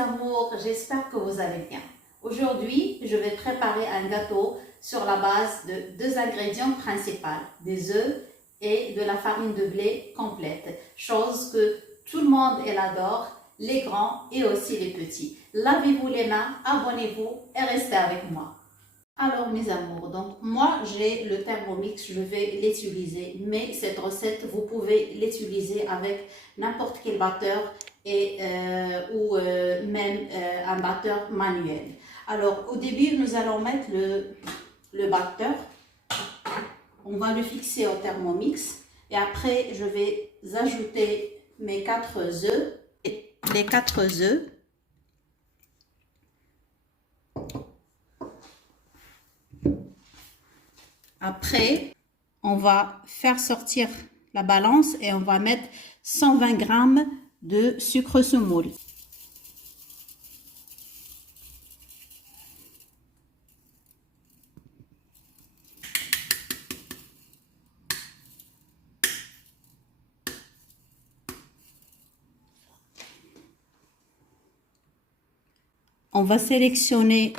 amours, j'espère que vous allez bien. Aujourd'hui, je vais préparer un gâteau sur la base de deux ingrédients principaux, des œufs et de la farine de blé complète, chose que tout le monde adore, les grands et aussi les petits. Lavez-vous les mains, abonnez-vous et restez avec moi. Alors mes amours, donc moi j'ai le Thermomix, je vais l'utiliser, mais cette recette vous pouvez l'utiliser avec n'importe quel batteur ou même un batteur manuel. Alors au début nous allons mettre le batteur, on va le fixer au Thermomix et après je vais ajouter mes 4 œufs, les 4 œufs. Après, on va faire sortir la balance et on va mettre 120 g de sucre semoule. On va sélectionner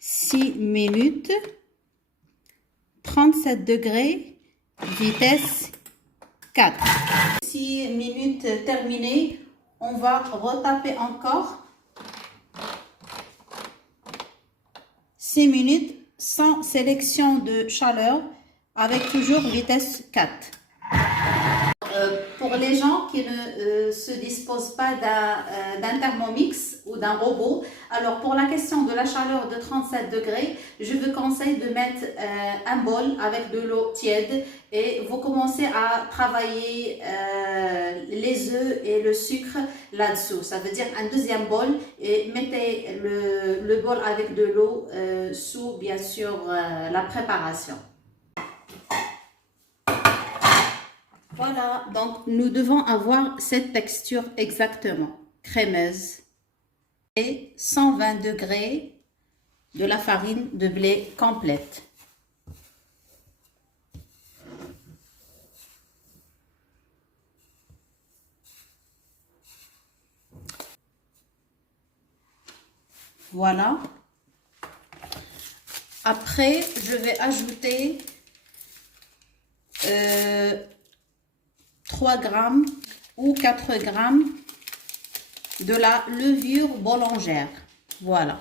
6 minutes. 37 degrés, vitesse 4. 6 minutes terminées, on va retaper encore 6 minutes sans sélection de chaleur avec toujours vitesse 4. Pour les gens qui ne se disposent pas d'un Thermomix ou d'un robot, alors pour la question de la chaleur de 37 degrés, je vous conseille de mettre un bol avec de l'eau tiède et vous commencez à travailler les œufs et le sucre là-dessous. Ça veut dire un deuxième bol et mettez le bol avec de l'eau sous bien sûr la préparation. Voilà, donc nous devons avoir cette texture exactement, crémeuse et 120 degrés de la farine de blé complète. Voilà. Après, je vais ajouter 3 grammes ou 4 grammes de la levure boulangère. Voilà.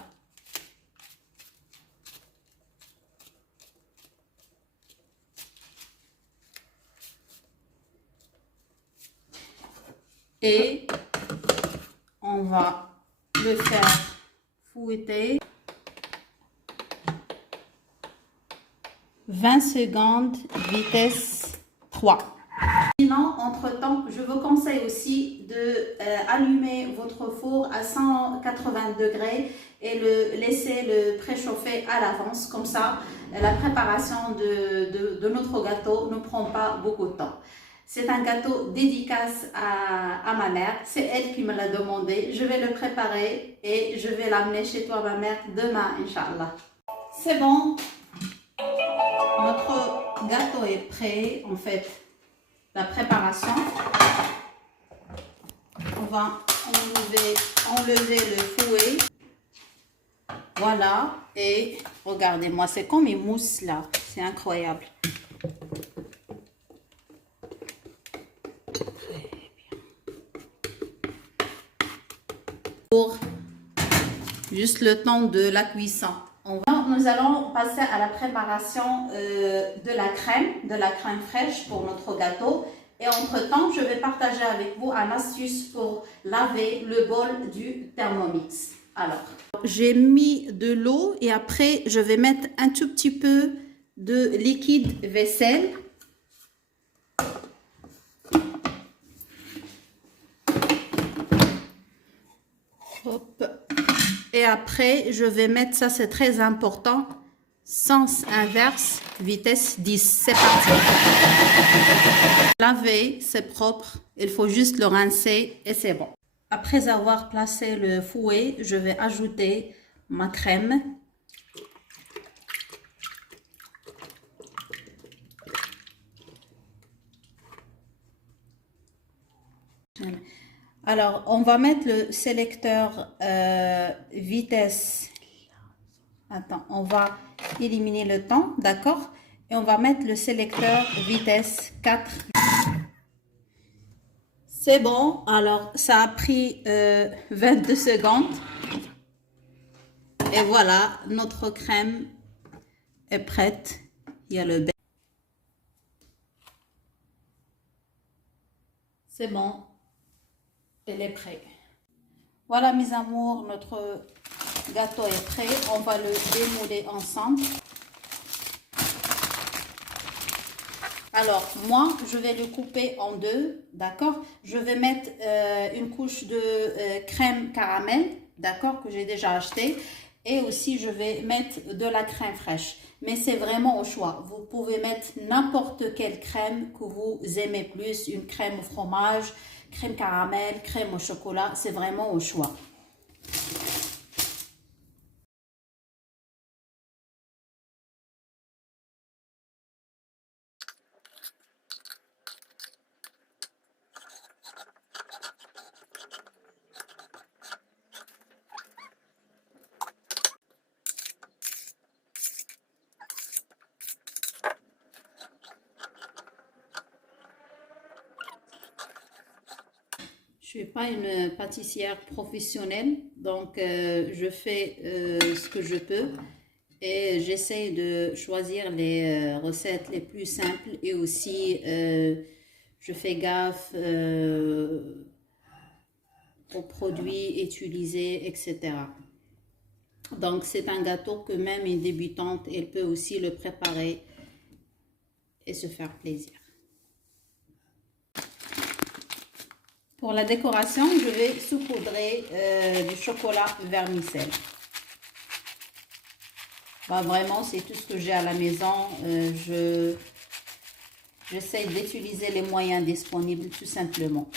Et on va le faire fouetter 20 secondes, vitesse 3. Sinon, entre-temps, je vous conseille aussi de allumer votre four à 180 degrés et laisser le préchauffer à l'avance. Comme ça, la préparation de notre gâteau ne prend pas beaucoup de temps. C'est un gâteau dédicace à ma mère. C'est elle qui me l'a demandé. Je vais le préparer et je vais l'amener chez toi, ma mère, demain, Inch'Allah. C'est bon. Notre gâteau est prêt, en fait. La préparation, on va enlever le fouet, voilà, et regardez-moi, c'est comme une mousse là, c'est incroyable. Très bien. Pour juste le temps de la cuisson. Nous allons passer à la préparation de la crème fraîche pour notre gâteau. Et entre-temps, je vais partager avec vous une astuce pour laver le bol du Thermomix. Alors, j'ai mis de l'eau et après, je vais mettre un tout petit peu de liquide vaisselle. Hop. Et après, je vais mettre, ça c'est très important, sens inverse, vitesse 10. C'est parti. Laver, c'est propre. Il faut juste le rincer et c'est bon. Après avoir placé le fouet, je vais ajouter ma crème. Alors, on va mettre le sélecteur vitesse. Attends, on va éliminer le temps, d'accord? Et on va mettre le sélecteur vitesse 4. C'est bon, alors ça a pris 22 secondes. Et voilà, notre crème est prête. Il y a le beurre. C'est bon, elle est prête. Voilà mes amours, notre gâteau est prêt. On va le démouler ensemble. Alors, moi, je vais le couper en deux, d'accord? Je vais mettre une couche de crème caramel, d'accord, que j'ai déjà acheté. Et aussi, je vais mettre de la crème fraîche. Mais c'est vraiment au choix. Vous pouvez mettre n'importe quelle crème que vous aimez plus. Une crème au fromage, crème caramel, crème au chocolat. C'est vraiment au choix. Je ne suis pas une pâtissière professionnelle, donc je fais ce que je peux et j'essaie de choisir les recettes les plus simples et aussi je fais gaffe aux produits utilisés, etc. Donc c'est un gâteau que même une débutante, elle peut aussi le préparer et se faire plaisir. Pour la décoration, je vais saupoudrer du chocolat vermicelle. Bah, vraiment, c'est tout ce que j'ai à la maison. J'essaie d'utiliser les moyens disponibles tout simplement.